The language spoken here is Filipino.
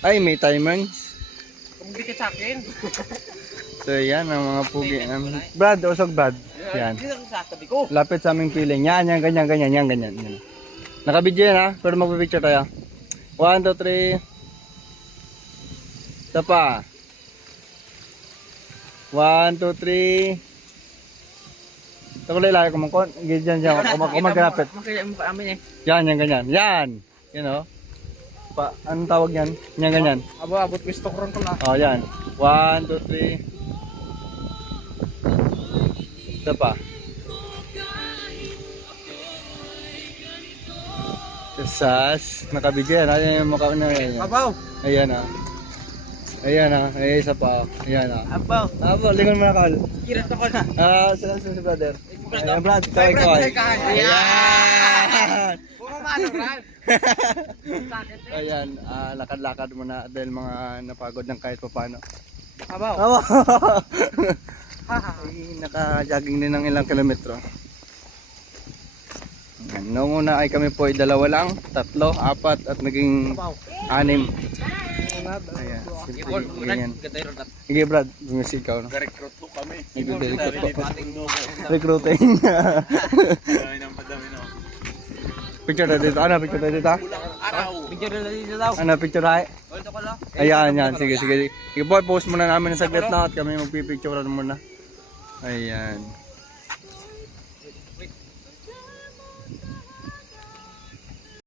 Ay, may timers. Kumbi ka sa akin. So yan ang mga pugi. Brad, usog Brad. Yan. Dito ang sasabi ko. Lapit sa aming piling. Yan, yan, ganyan, ganyan, yan, ganyan. Yan. Nakabidyo yan ha, pero magpipicture tayo. 1, 2, 3. Isa pa. 1, 2, 3. Ito ko lalaki kumangkon. Ganyan dyan, kumagrapit. Makaya mo pa amin eh. Yan, yan, ganyan. Yan. Yan o. Anong tawag yan? Yan, ganyan. Abot ko stock ron ko na. O, yan. 1, 2, 3. Isa pa. Sas, nakabidyo yan. Ayan yung mukha na yan. Abaw. Ayan ah. Ayan ah. Ayan isa pa. Ayan ah. Abaw. Apo, lingon mo na Carl. Kirat ako na. Sila si brother. Ayan Brad, ikaw. Ayan. Puro manuran. Ayan, lakad-lakad muna dahil mga napagod ng kahit paano. Abaw. Apo. Ay, naka-jogging din ng ilang kilometro. Noong una ay kami po ay 2 lang, 3, 4 at naging 6. Ayan, simple, ganyan. Sige Brad, bumisig ka. Recruit po kami. Recruiting. Picture na dito. Ano, picture na dito? Picture na dito daw. Ano, picture na? Ito ko lang. Ayan, yan. Sige, sige. Sige po, post muna namin ng saglit na at kami magpipicture muna. Ayan.